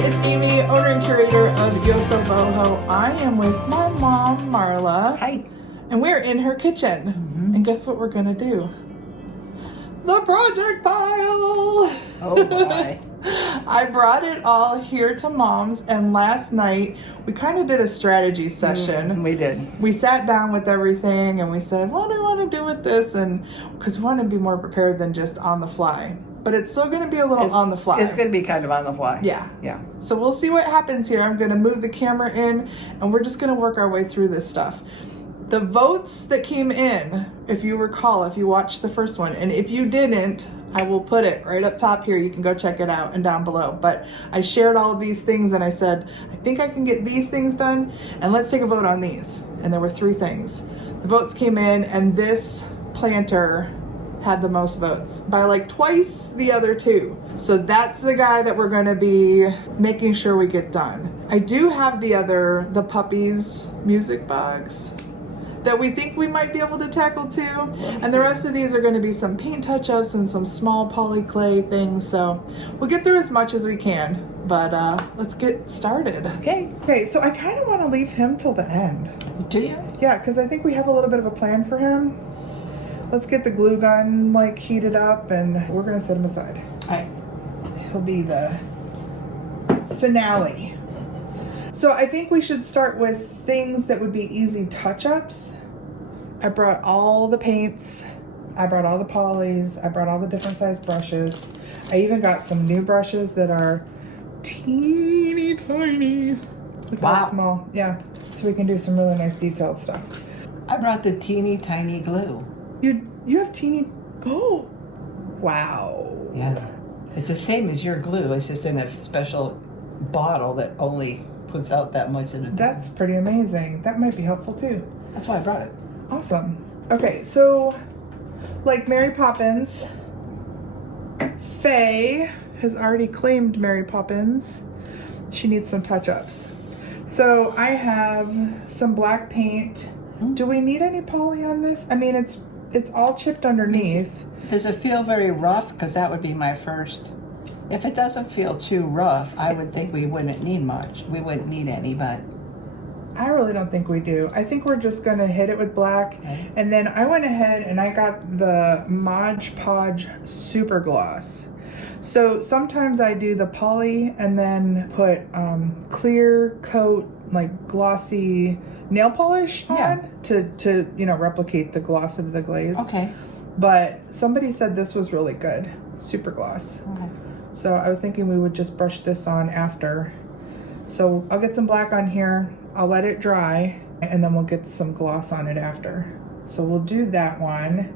it's Amy, owner and curator of Yosoboho. I am with my mom, Marla. Hi. And we're in her kitchen. And guess what we're gonna do? The project pile! Oh boy. I brought it all here to Mom's, and last night we kind of did a strategy session. We did. We sat down with everything and we said, what do we want to do with this? And because we want to be more prepared than just on the fly. But it's still going to be a little on the fly. It's going to be kind of on the fly. Yeah. Yeah. So we'll see what happens here. I'm going to move the camera in and we're just going to work our way through this stuff. The votes that came in, if you recall, if you watched the first one, and if you didn't, I will put it right up top here. You can go check it out and down below. But I shared all of these things and I said, I think I can get these things done and let's take a vote on these. And there were 3 things. The votes came in and this planter had the most votes by like twice the other 2. So that's the guy that we're gonna be making sure we get done. I do have the puppies music box that we think we might be able to tackle too. And the rest of these are going to be some paint touch-ups and some small poly clay things. So we'll get through as much as we can, but let's get started. Okay, so I kind of want to leave him till the end. Do you? Yeah, because I think we have a little bit of a plan for him. Let's get the glue gun like heated up and we're going to set him aside. All right. He'll be the finale. So I think we should start with things that would be easy touch-ups. I brought all the paints. I brought all the polys. I brought all the different size brushes. I even got some new brushes that are teeny tiny. Look Wow. how small. Yeah. So we can do some really nice detailed stuff. I brought the teeny tiny glue. You have teeny. Oh. Wow. Yeah. It's the same as your glue. It's just in a special bottle that only puts out that much at a time. That's pretty amazing. That might be helpful too. That's why I brought it. Awesome. Okay, so like Mary Poppins, Faye has already claimed Mary Poppins. She needs some touch-ups. So I have some black paint. Do we need any poly on this? I mean, it's all chipped underneath. Does it feel very rough? Because that would be my first. If it doesn't feel too rough, I would think we wouldn't need much. We wouldn't need any, but... I really don't think we do. I think we're just going to hit it with black. Okay. And And then I went ahead and I got the Mod Podge Super Gloss. So sometimes I do the poly and then put clear coat, like glossy nail polish on to replicate the gloss of the glaze. Okay. But somebody said this was really good. Super gloss. Okay. So I was thinking we would just brush this on after. So I'll get some black on here. I'll let it dry and then we'll get some gloss on it after. So we'll do that one.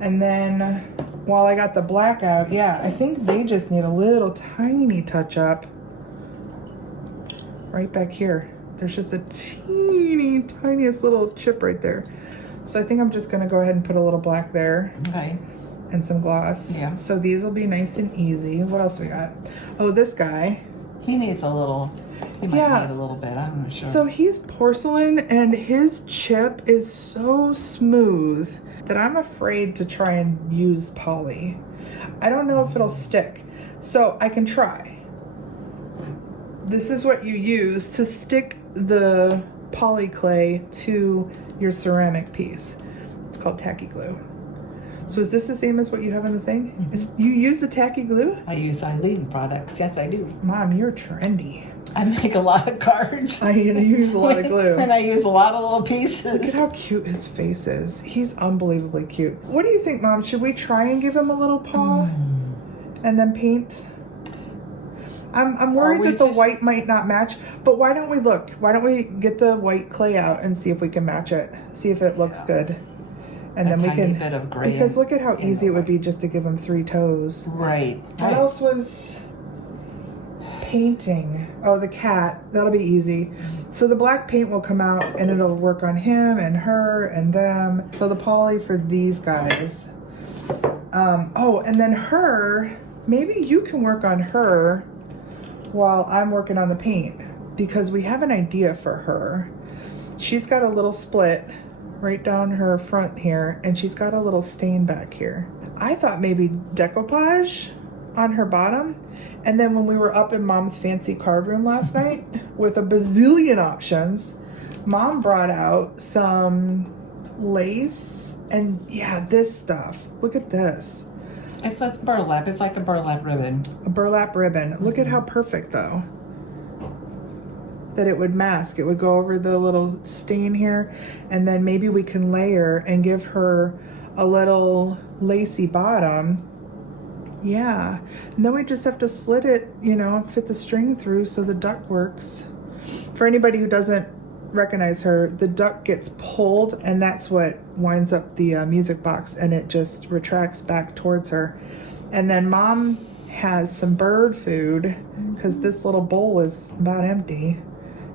And then while I got the black out, yeah, I think they just need a little tiny touch up right back here. There's just a teeny tiniest little chip right there. So I think I'm just gonna go ahead and put a little black there. Okay. And some gloss. Yeah. So these will be nice and easy. What else we got? Oh, this guy. He needs a little... He might need a little bit. I'm not sure. So he's porcelain and his chip is so smooth that I'm afraid to try and use poly. I don't know if it'll stick. So I can try. This is what you use to stick the poly clay to your ceramic piece. It's called tacky glue. So is this the same as what you have in the thing? Mm-hmm. You use the tacky glue? I use Eileen products. Yes, I do. Mom, you're trendy. I make a lot of cards. I use a lot of glue. And I use a lot of little pieces. Look at how cute his face is. He's unbelievably cute. What do you think, Mom? Should we try and give him a little paw and then paint? I'm worried that the white might not match, but why don't we look? Why don't we get the white clay out and see if we can match it? See if it looks good. And then we can, bit of gray because look at how easy it would be just to give him 3 toes. Right. What else was painting? Oh, the cat. That'll be easy. So the black paint will come out and it'll work on him and her and them. So the poly for these guys. Oh, and then her, maybe you can work on her while I'm working on the paint, because we have an idea for her. She's got a little split right down her front here, and she's got a little stain back here. I thought maybe decoupage on her bottom. And then when we were up in Mom's fancy card room last night with a bazillion options, Mom brought out some lace and yeah, this stuff. Look at this. It's burlap. It's like a burlap ribbon. A burlap ribbon. Look at how perfect though. That it would mask. It would go over the little stain here, and then maybe we can layer and give her a little lacy bottom. Yeah, and then we just have to slit it, you know, fit the string through so the duck works. For anybody who doesn't recognize her, the duck gets pulled and that's what winds up the music box, and it just retracts back towards her. And then Mom has some bird food because this little bowl is about empty.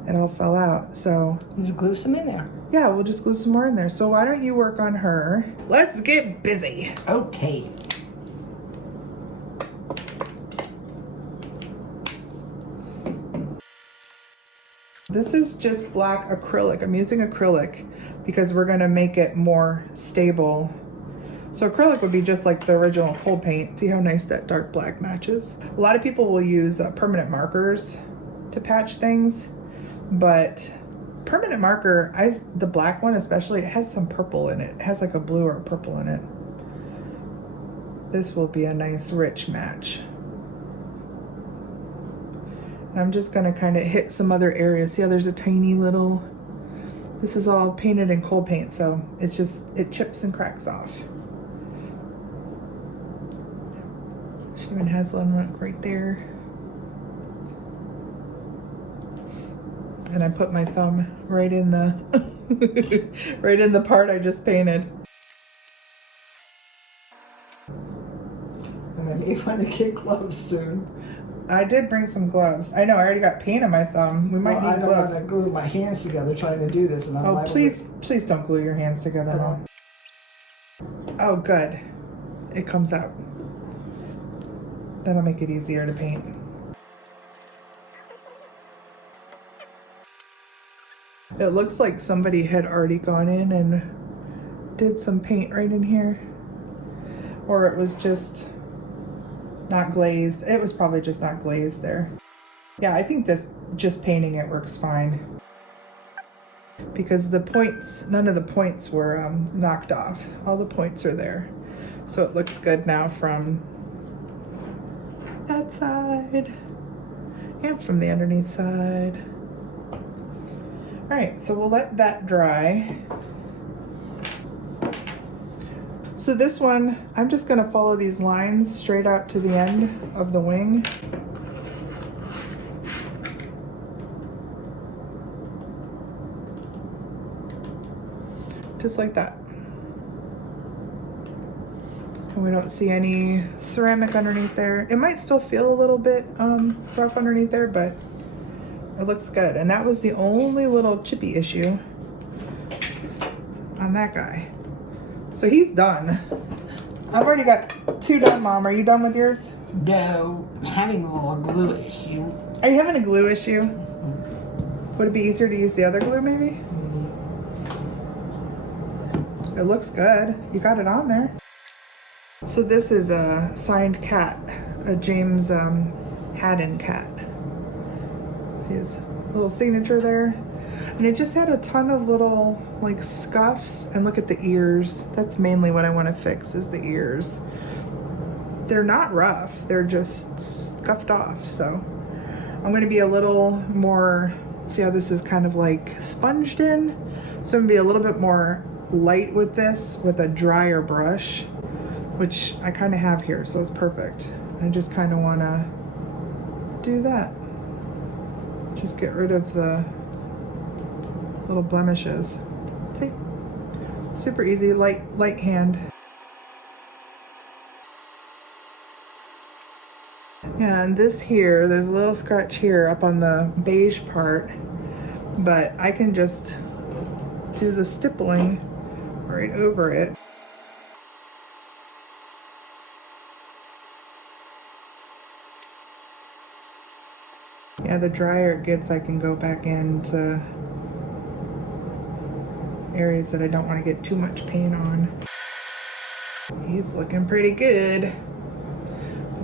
It all fell out, so You glue some in there. yeah, we'll just glue some more in there. So why don't you work on her? Let's get busy. Okay. This is just black acrylic. I'm using acrylic because we're gonna make it more stable. So acrylic would be just like the original cold paint. See how nice that dark black matches? A lot of people will use permanent markers to patch things, but permanent marker, the black one especially, it has some purple in it. It has like a blue or a purple in it. This will be a nice rich match. And I'm just gonna kind of hit some other areas. See how there's a tiny little, this is all painted in cold paint, so it's just, it chips and cracks off. She even has one right there. And I put my thumb right in the right in the part I just painted. And I may want to get gloves soon. I did bring some gloves. I know, I already got paint on my thumb. We might need gloves. I don't want to glue my hands together trying to do this. And I'm Oh, please don't glue your hands together, Mom. Oh, good. It comes out. That'll make it easier to paint. It looks like somebody had already gone in and did some paint right in here. Or it was just not glazed. It was probably just not glazed there. Yeah, I think this, just painting it works fine. Because the points, none of the points were knocked off. All the points are there. So it looks good now from that side and from the underneath side. All right, so we'll let that dry. So this one, I'm just gonna follow these lines straight out to the end of the wing. Just like that. And we don't see any ceramic underneath there. It might still feel a little bit rough underneath there, but it looks good. And that was the only little chippy issue on that guy. So he's done. I've already got 2 done, Mom. Are you done with yours? No, I'm having a little glue issue. Are you having a glue issue? Would it be easier to use the other glue maybe? It looks good. You got it on there. So this is a signed cat, a James Haddon cat. See his little signature there? And it just had a ton of little like scuffs, and look at the ears. That's mainly what I want to fix, is the ears. They're not rough, they're just scuffed off. So I'm going to be a little more, see how this is kind of like sponged in? So I'm going to be a little bit more light with this with a drier brush, which I kind of have here, so it's perfect. I just kind of want to do that. Just get rid of the little blemishes. See? Super easy, light hand. Yeah, and this here, there's a little scratch here up on the beige part, but I can just do the stippling right over it. Yeah, the drier it gets, I can go back into areas that I don't want to get too much paint on. He's looking pretty good.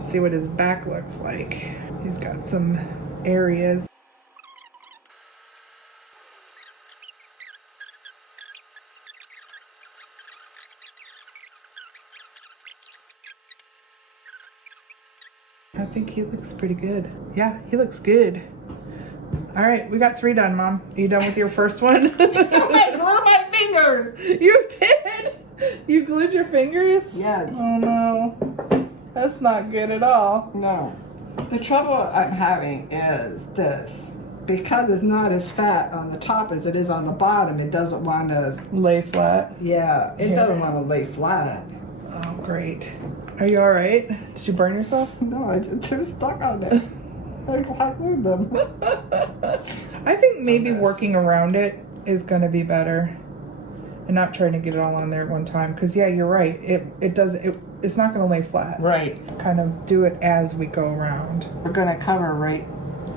Let's see what his back looks like. He's got some areas. I think he looks pretty good. Yeah, he looks good. All right, we got 3 done, Mom. Are you done with your first one? I glued my fingers. You did? You glued your fingers? Yes. Oh no, that's not good at all. No. The trouble I'm having is this. Because it's not as fat on the top as it is on the bottom, it doesn't want to, Lay flat. yeah, it Yeah. doesn't want to lay flat. Oh, great. Are you all right? Did you burn yourself? No, I just, they're stuck on it. I glued them. I think maybe Yes. working around it is going to be better, and not trying to get it all on there at one time. Because yeah, you're right. It's not going to lay flat. Right. Kind of do it as we go around. We're going to cover right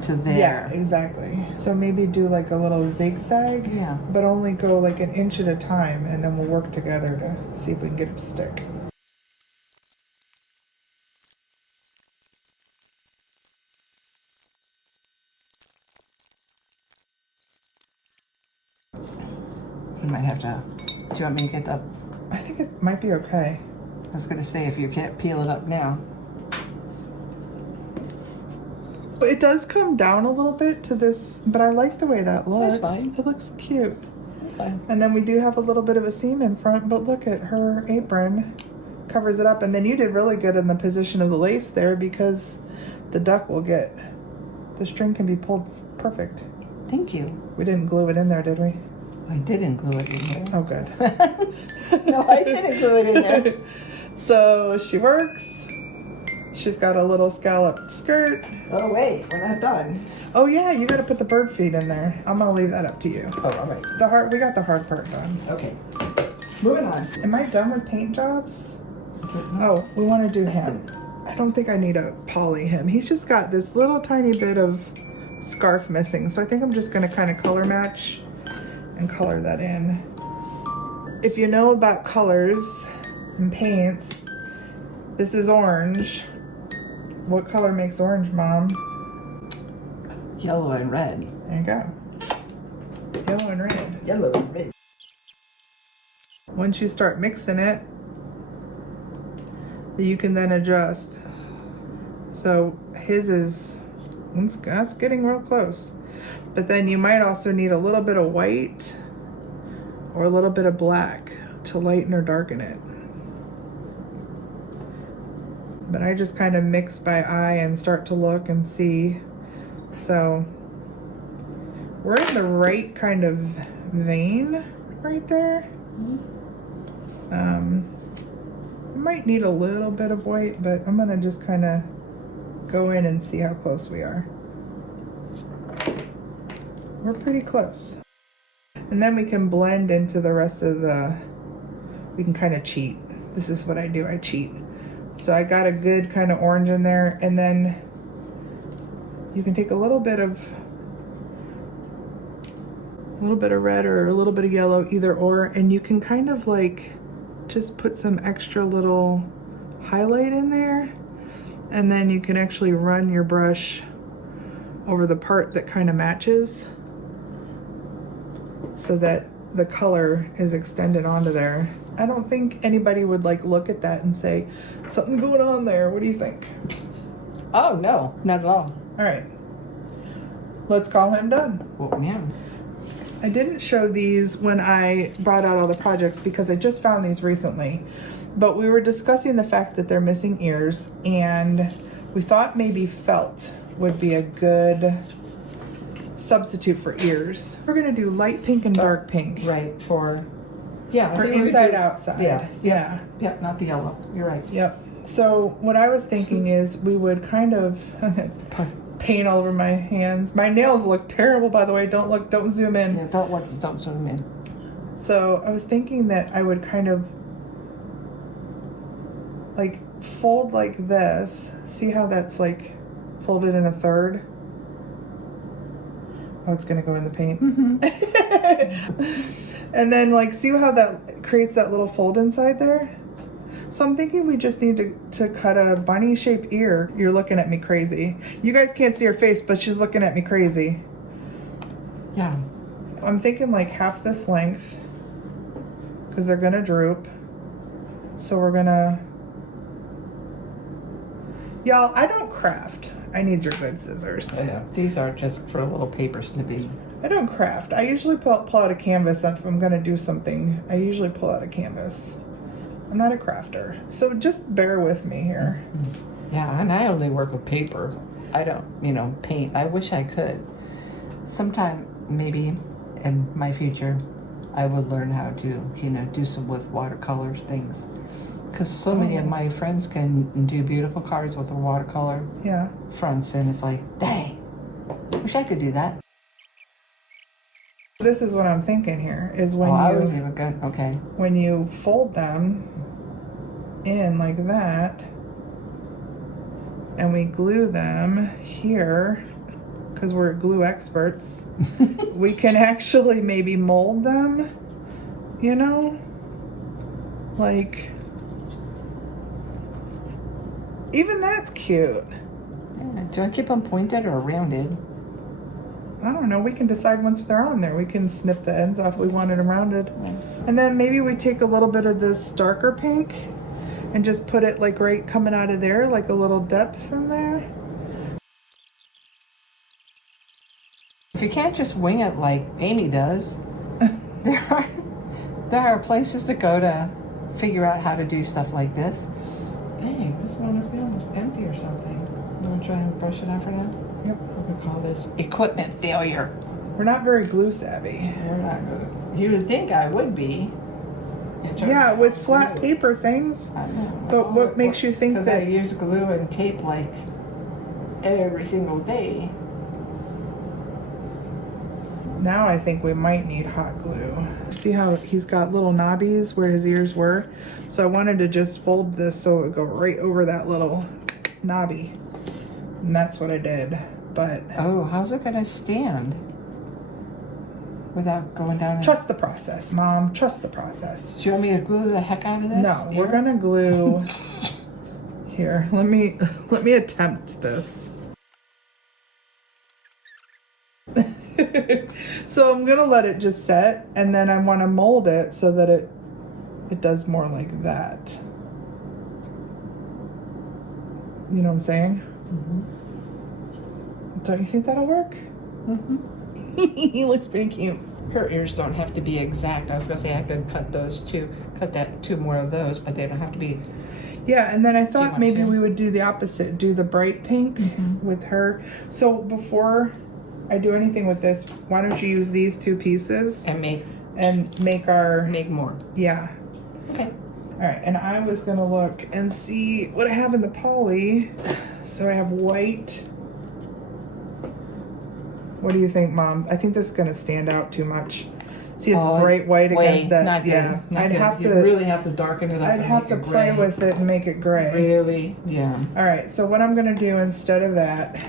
to there. Yeah, exactly. So maybe do like a little zigzag. Yeah. But only go like an inch at a time, and then we'll work together to see if we can get it to stick. We might have to. Do you want me to get the? I think it might be okay. I was going to say if you can't peel it up now. But it does come down a little bit to this, but I like the way that looks. That's fine. It looks cute. Okay. And then we do have a little bit of a seam in front, but look at her apron covers it up. And then you did really good in the position of the lace there, because the duck will get, the string can be pulled perfect. Thank you. We didn't glue it in there, did we? I didn't glue it in there. Oh, good. No, I didn't glue it in there. So she works. She's got a little scalloped skirt. Oh wait, we're not done. Oh yeah, you got to put the bird feet in there. I'm gonna leave that up to you. Oh, all right. We got the hard part done. Okay. Moving on. Am I done with paint jobs? Oh, we want to do him. I don't think I need a poly him. He's just got this little tiny bit of scarf missing. So I think I'm just going to kind of color match and color that in. If you know about colors and paints, this is orange. What color makes orange, Mom? Yellow and red. There you go. Yellow and red. Yellow and red. Once you start mixing it, you can then adjust. So his is, that's getting real close. But then you might also need a little bit of white or a little bit of black to lighten or darken it. But I just kind of mix by eye and start to look and see. So we're in the right kind of vein right there. I might need a little bit of white, but I'm gonna just kind of go in and see how close we are. We're pretty close. And then we can blend into the rest of we can kind of cheat. This is what I do, I cheat. So I got a good kind of orange in there, and then you can take a little bit of red or a little bit of yellow, either or, and you can kind of like just put some extra little highlight in there, and then you can actually run your brush over the part that kind of matches so that the color is extended onto there. I don't think anybody would like look at that and say, something going on there. What do you think? Oh no, not at all. All right, let's call him done. Well, yeah. I didn't show these when I brought out all the projects because I just found these recently, but we were discussing the fact that they're missing ears, and we thought maybe felt would be a good substitute for ears. We're gonna do light pink and dark pink. Right, for yeah, For I think we inside do- outside. Yeah. Yeah. Yeah, not the yellow. You're right. Yep. So what I was thinking is we would kind of paint all over my hands. My nails look terrible, by the way. Don't zoom in. Yeah, don't zoom in. So I was thinking that I would kind of like fold like this. See how that's like folded in a third? Oh, it's gonna go in the paint. And then like see how that creates that little fold inside there? So I'm thinking we just need to cut a bunny-shaped ear. You're looking at me crazy. You guys can't see her face, but she's looking at me crazy. Yeah. I'm thinking like half this length because they're gonna droop. So we're gonna... Y'all, I don't craft. I need your good scissors. I know. These are just for a little paper snipping. I don't craft. I usually pull out a canvas if I'm gonna do something. I usually pull out a canvas. I'm not a crafter. So just bear with me here. Yeah, and I only work with paper. I don't, paint. I wish I could. Sometime, maybe in my future, I would learn how to, do some with watercolors things. Because so many of my friends can do beautiful cards with a watercolor fronts, and it's like, dang, wish I could do that. This is what I'm thinking here, is when I was even good. Okay. When you fold them in like that, and we glue them here, because we're glue experts, we can actually maybe mold them, like, even that's cute. Yeah. Do I keep them pointed or rounded? I don't know. We can decide once they're on there. We can snip the ends off if we wanted them rounded. And then maybe we take a little bit of this darker pink and just put it like right coming out of there, like a little depth in there. If you can't just wing it like Amy does, there are places to go to figure out how to do stuff like this. Dang, this one must be almost empty or something. You want to try and brush it out for now? Yep. What we call this equipment failure. We're not very glue savvy. We're not good. You would think I would be. Yeah, with flat paper things. I know. But what makes you think that? I use glue and tape like every single day. Now I think we might need hot glue. See how he's got little knobbies where his ears were? So I wanted to just fold this so it would go right over that little knobby. And that's what I did. But oh, how's it gonna stand without going down? Trust the process, Mom. Trust the process. Do you want me to glue the heck out of this? No, we're gonna glue. Here, let me attempt this. So I'm gonna let it just set, and then I want to mold it so that it does more like that. You know what I'm saying? Mm-hmm. Don't you think that'll work? Mm-hmm. He looks pretty cute. Her ears don't have to be exact. I was gonna say I could cut two more of those, but they don't have to be. Yeah, and then I thought maybe we would do the opposite, do the bright pink with her. So before I do anything with this, why don't you use these two pieces and make more? Yeah. Okay. All right, and I was gonna look and see what I have in the poly. So I have white. What do you think, Mom? I think this is gonna stand out too much. See, it's bright white against that. Not good. Yeah, I'd have to. You really have to darken it up. I'd have to play with it and make it gray. Really? Yeah. All right. So what I'm gonna do instead of that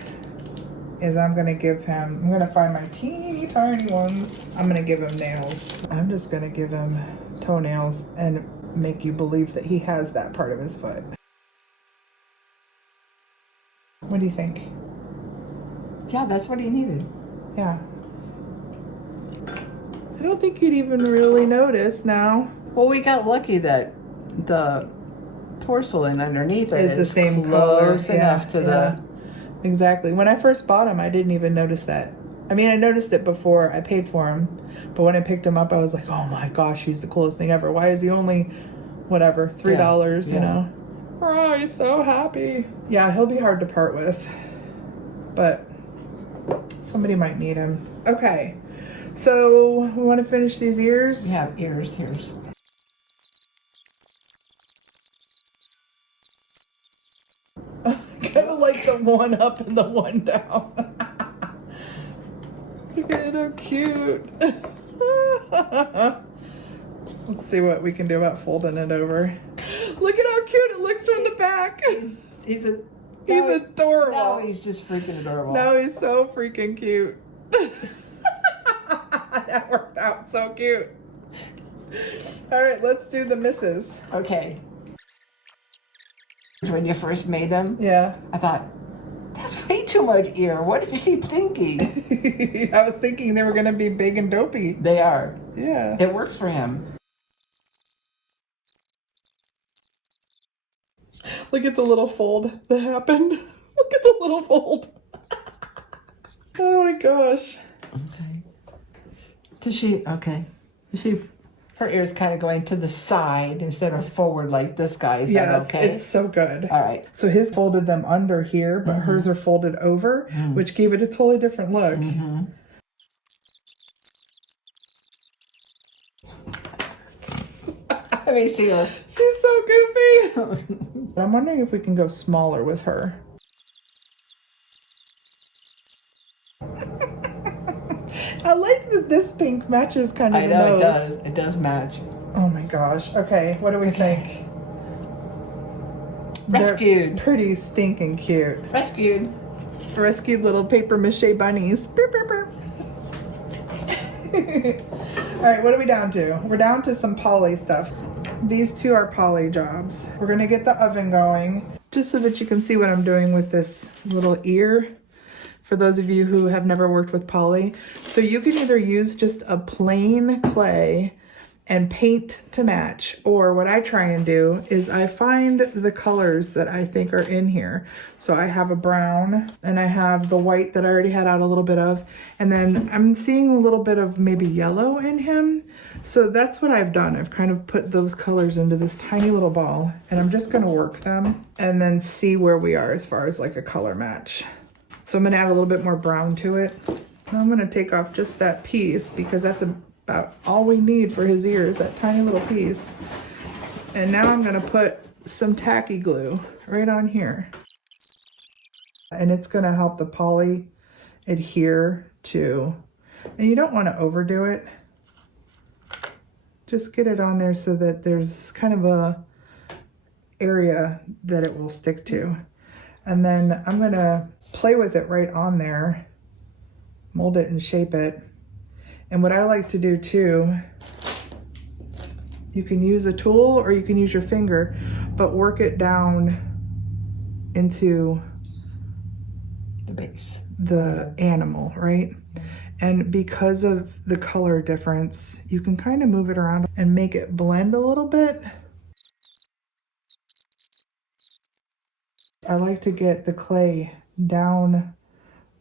is I'm gonna find my teeny tiny ones. I'm gonna give him nails. I'm just gonna give him toenails and make you believe that he has that part of his foot. What do you think? Yeah, that's what he needed. Yeah. I don't think you'd even really notice now. Well, we got lucky that the porcelain underneath it is the same color. Close enough to the... Exactly. When I first bought them, I didn't even notice that. I mean, I noticed it before I paid for him, but when I picked him up, I was like, oh my gosh, he's the coolest thing ever. Why is he only, whatever, $3, you know? Oh, he's so happy. Yeah, he'll be hard to part with, but somebody might need him. Okay, so we want to finish these ears? Yeah, ears. Kind of like the one up and the one down. Look at how cute. Let's see what we can do about folding it over. Look at how cute it looks from the back. He's adorable. Now he's just freaking adorable. Now he's so freaking cute. That worked out so cute. All right, let's do the misses. Okay. When you first made them, Yeah. I thought, that's way too much ear. What is she thinking? I was thinking they were going to be big and dopey. They are. Yeah. It works for him. Look at the little fold that happened. Look at the little fold. Oh my gosh. Okay. Does she, okay. Does she, her ear's kind of going to the side instead of forward like this guy. Is that okay? It's so good. All right. So his folded them under here, but hers are folded over, which gave it a totally different look. Let me see her. She's so goofy. I'm wondering if we can go smaller with her. I like that this pink matches kind of I the know, nose. it does. It does match. Oh my gosh. Okay, what do we think? Rescued. They're pretty stinking cute. Rescued. Rescued little paper mache bunnies. Burp, burp, burp. All right, what are we down to? We're down to some poly stuff. These two are poly jobs. We're gonna get the oven going just so that you can see what I'm doing with this little ear. For those of you who have never worked with poly. So you can either use just a plain clay and paint to match, or what I try and do is I find the colors that I think are in here. So I have a brown and I have the white that I already had out a little bit of, and then I'm seeing a little bit of maybe yellow in him. So that's what I've done. I've kind of put those colors into this tiny little ball, and I'm just gonna work them and then see where we are as far as like a color match. So I'm gonna add a little bit more brown to it. I'm gonna take off just that piece because that's about all we need for his ears, that tiny little piece. And now I'm gonna put some tacky glue right on here. And it's gonna help the poly adhere to, and you don't wanna overdo it. Just get it on there so that there's kind of a area that it will stick to. And then I'm gonna play with it right on there, mold it and shape it. And what I like to do too, you can use a tool or you can use your finger, but work it down into The base. the animal, right? And because of the color difference, you can kind of move it around and make it blend a little bit. I like to get the clay down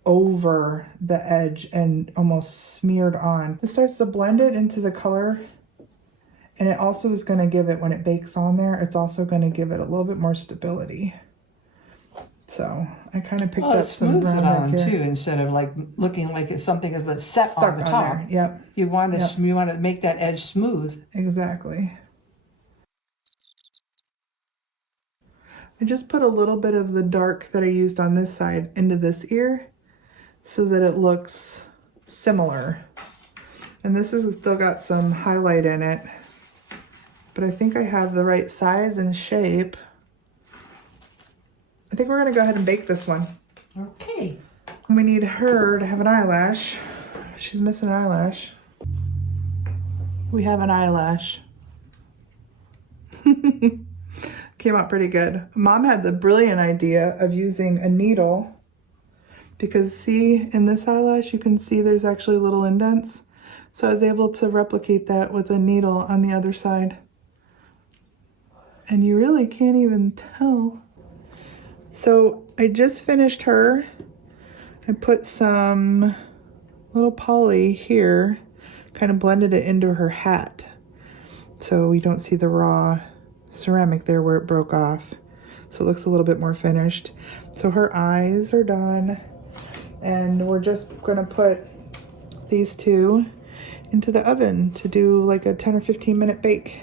over the edge and almost smeared on. It starts to blend it into the color, and it also is going to give it, when it bakes on there, it's also going to give it a little bit more stability. So I kind of picked up some brown back here. Too, instead of like looking like it's something that's set Stuck on the on top. there. Yep. You want to you want to make that edge smooth. Exactly. I just put a little bit of the dark that I used on this side into this ear so that it looks similar. And this has still got some highlight in it, but I think I have the right size and shape. I think we're gonna go ahead and bake this one. Okay. We need her to have an eyelash. She's missing an eyelash. We have an eyelash. Came out pretty good. Mom had the brilliant idea of using a needle, because see, in this eyelash, you can see there's actually little indents. So I was able to replicate that with a needle on the other side. And you really can't even tell. So I just finished her. I put some little poly here, kind of blended it into her hat, so we don't see the raw ceramic there where it broke off. So it looks a little bit more finished. So her eyes are done, and we're just gonna put these two into the oven to do like a 10 or 15 minute bake.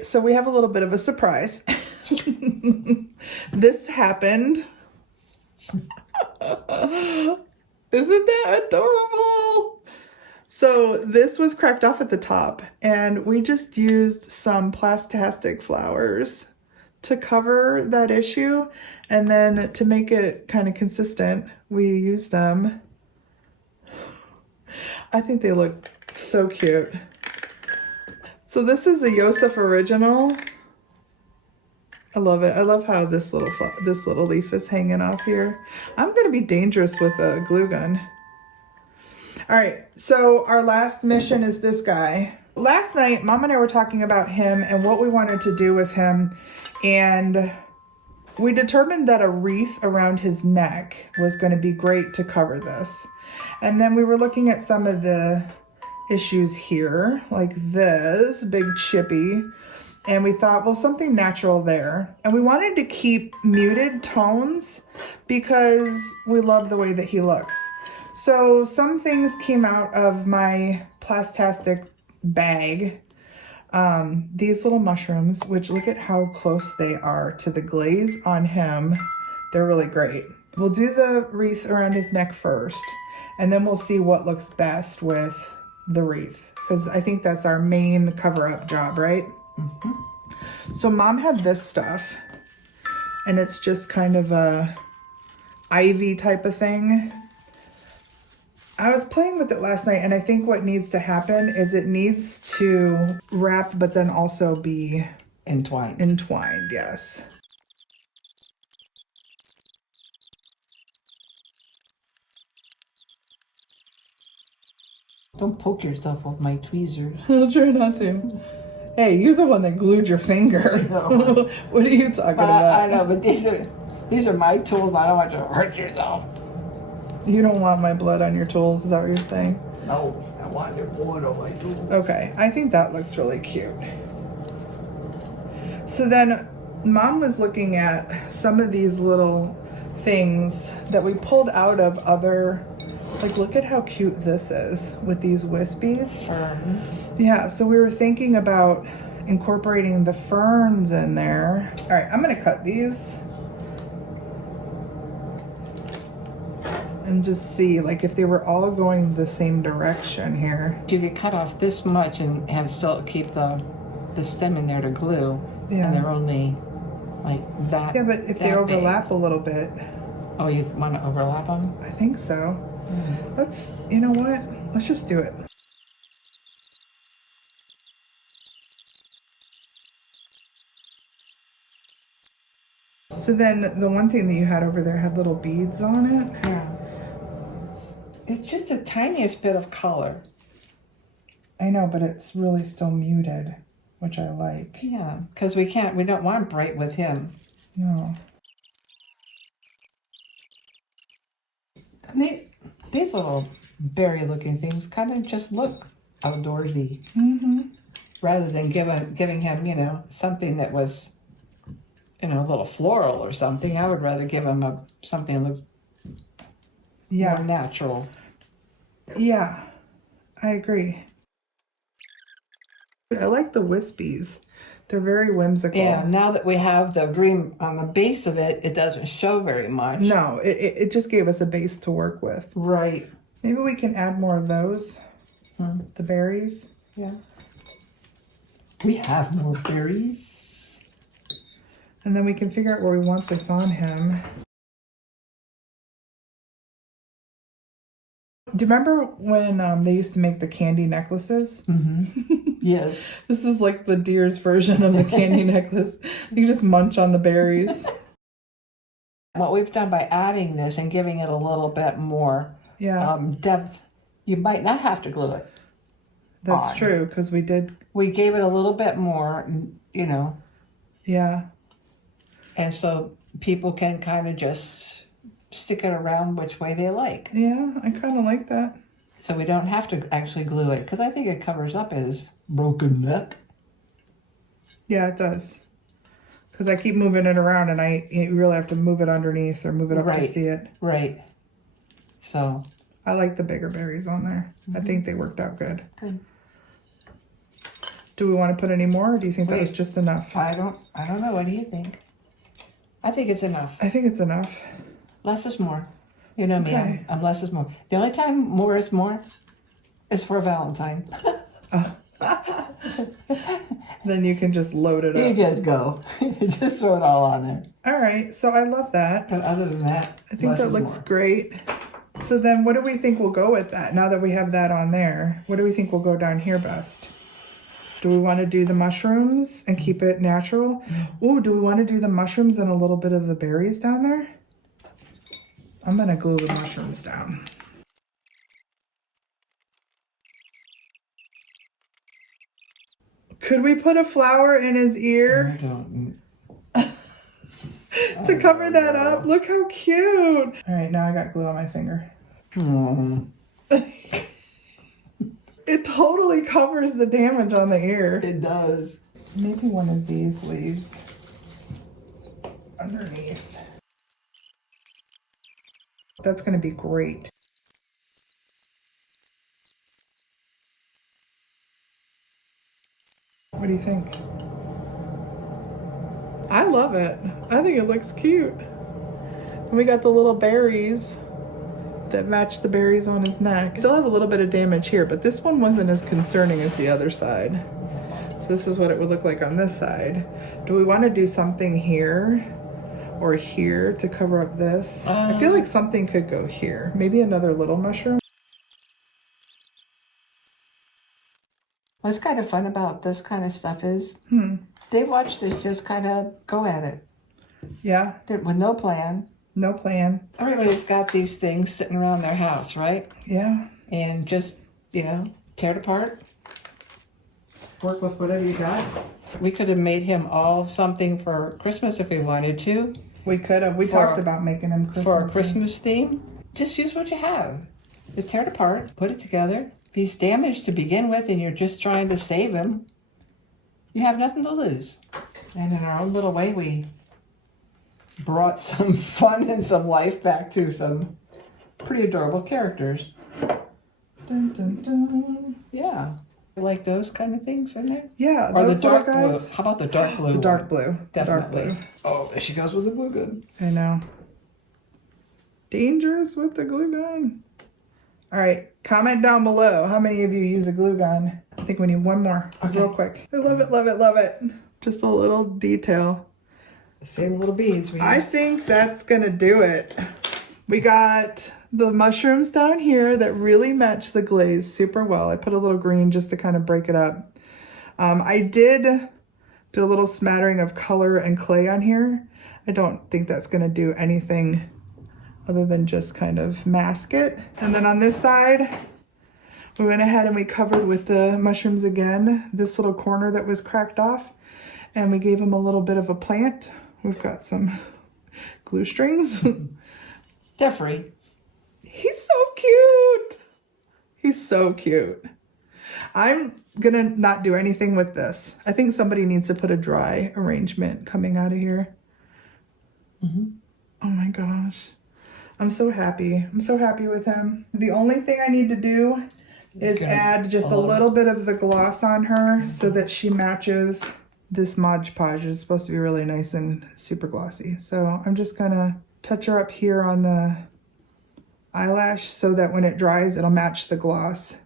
So we have a little bit of a surprise. This happened. Isn't that adorable? So this was cracked off at the top, and we just used some plastastic flowers to cover that issue, and then to make it kind of consistent, we used them. I think they look so cute. So this is a Yosef original. I love it. I love how this little leaf is hanging off here. I'm going to be dangerous with a glue gun. All right, so our last mission is this guy. Last night, Mom and I were talking about him and what we wanted to do with him, and we determined that a wreath around his neck was going to be great to cover this. And then we were looking at some of the issues here, like this big chippy, and we thought, well, something natural there. And we wanted to keep muted tones because we love the way that he looks. So some things came out of my Plastastic bag. These little mushrooms, which look at how close they are to the glaze on him. They're really great. We'll do the wreath around his neck first, and then we'll see what looks best with the wreath, because I think that's our main cover-up job, right? Mm-hmm. So Mom had this stuff, and it's just kind of a ivy type of thing. I was playing with it last night, and I think what needs to happen is it needs to wrap, but then also be Entwined. Entwined, yes. Don't poke yourself with my tweezers. I'll try not to. Hey, you're the one that glued your finger. No. What are you talking about? I know, but these are my tools. I don't want you to hurt yourself. You don't want my blood on your tools, is that what you're saying? No, I want your blood on my tools. Okay, I think that looks really cute. So then Mom was looking at some of these little things that we pulled out of other, like look at how cute this is with these wispies. Yeah, so we were thinking about incorporating the ferns in there. All right, I'm gonna cut these. And just see, like, if they were all going the same direction here. You could cut off this much and have still keep the stem in there to glue. Yeah. And they're only like that. Yeah, but if they overlap a little bit. Oh, you want to overlap them? I think so. Let's, you know what? Let's just do it. So then the one thing that you had over there had little beads on it. Yeah. It's just the tiniest bit of color. I know, but it's really still muted, which I like. Yeah, because we don't want bright with him. No. And these little berry-looking things kind of just look outdoorsy. Mm-hmm. Rather than giving him, something that was, a little floral or something. I would rather give him something that looked more natural. Yeah, I agree. I like the wispies. They're very whimsical. Yeah, now that we have the green on the base of it, it doesn't show very much. No, it just gave us a base to work with. Right. Maybe we can add more of those. The berries. Yeah. We have more berries. And then we can figure out where we want this on him. Do you remember when they used to make the candy necklaces? Mm-hmm. Yes. This is like the deer's version of the candy necklace. You just munch on the berries. What we've done by adding this and giving it a little bit more depth, you might not have to glue it. That's true, because we did. We gave it a little bit more, Yeah. And so people can kind of just stick it around which way they like. Yeah, I kind of like that. So we don't have to actually glue it, because I think it covers up his broken neck. Yeah, it does. Because I keep moving it around, and you really have to move it underneath or move it up to see it. Right. So. I like the bigger berries on there. I think they worked out good. Good. Do we want to put any more, or do you think that was just enough? I don't know. What do you think? I think it's enough. I think it's enough. Less is more. You know me, Okay. I'm less is more. The only time more is for Valentine. Then you can just load it up. You just go. Just throw it all on there. All right, so I love that. But other than that, I think that looks great. So then what do we think will go with that? Now that we have that on there, what do we think will go down here best? Do we want to do the mushrooms and keep it natural? Ooh, do we want to do the mushrooms and a little bit of the berries down there? I'm going to glue the mushrooms down. Could we put a flower in his ear? I don't. To cover that up? Look how cute. All right, now I got glue on my finger. It totally covers the damage on the ear. It does. Maybe one of these leaves underneath. That's going to be great. What do you think? I love it. I think it looks cute. And we got the little berries that match the berries on his neck. Still have a little bit of damage here, but this one wasn't as concerning as the other side. So this is what it would look like on this side. Do we want to do something here or here to cover up this? I feel like something could go here. Maybe another little mushroom. What's kind of fun about this kind of stuff is they watched us just kind of go at it. Yeah. With no plan. No plan. Everybody's got these things sitting around their house, right? Yeah. And just, tear it apart. Work with whatever you got. We could have made him all something for Christmas if we wanted to. We could have. We talked about making him Christmas. For a Christmas theme. Just use what you have. Just tear it apart, put it together. If he's damaged to begin with and you're just trying to save him, you have nothing to lose. And in our own little way, we brought some fun and some life back to some pretty adorable characters. Dun, dun, dun. Yeah. You like those kind of things in there? Yeah. Or the those dark little blue. guys. How about the dark blue? The dark blue. Definitely. The dark blue. Oh, there she goes with the glue gun. I know. Dangerous with the glue gun. All right. Comment down below how many of you use a glue gun. I think we need one more. Okay. Real quick. I love it, love it, love it. Just a little detail. The same little beads. I think that's gonna do it. We got the mushrooms down here that really match the glaze super well. I put a little green just to kind of break it up. I did do a little smattering of color and clay on here. I don't think that's gonna do anything other than just kind of mask it. And then on this side, we went ahead and we covered with the mushrooms again, this little corner that was cracked off, and we gave him a little bit of a plant. We've got some glue strings. They're free. He's so cute. He's so cute. I'm gonna not do anything with this. I think somebody needs to put a dry arrangement coming out of here. Oh my gosh. I'm so happy. I'm so happy with him. The only thing I need to do is add just a little bit of the gloss on her so that she matches this Mod Podge. Is supposed to be really nice and super glossy. So I'm just gonna touch her up here on the eyelash so that when it dries, it'll match the gloss.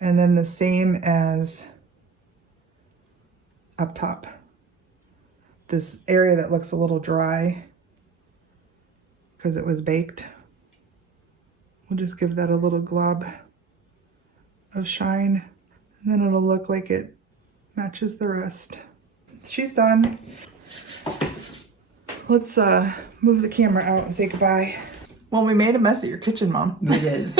And then the same as up top. This area that looks a little dry because it was baked. We'll just give that a little glob of shine, and then it'll look like it matches the rest. She's done. Let's move the camera out and say goodbye. Well, we made a mess at your kitchen, Mom. We did.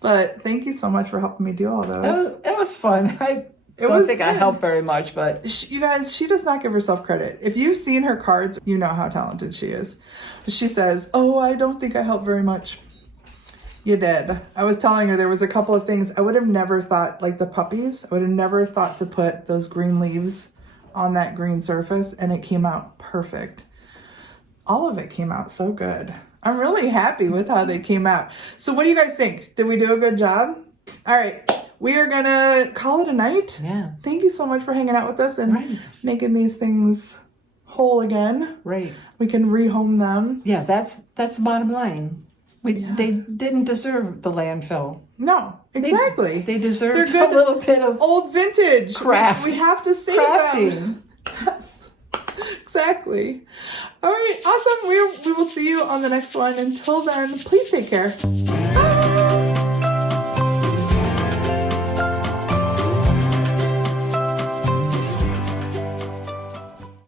But thank you so much for helping me do all those. It was fun. I don't think I helped very much, but you guys, she does not give herself credit. If you've seen her cards, you know how talented she is. She says, "Oh, I don't think I helped very much." You did. I was telling her there was a couple of things I would have never thought, like the puppies. I would have never thought to put those green leaves on that green surface, and it came out perfect. All of it came out so good. I'm really happy with how they came out. So what do you guys think? Did we do a good job? All right. We are going to call it a night. yeah. Thank you so much for hanging out with us and making these things whole again. Right. We can rehome them. Yeah, that's the bottom line. They didn't deserve the landfill. No, exactly. They deserved a little bit of old vintage craft. We have to save them. Yes, exactly. All right, awesome. We will see you on the next one. Until then, please take care.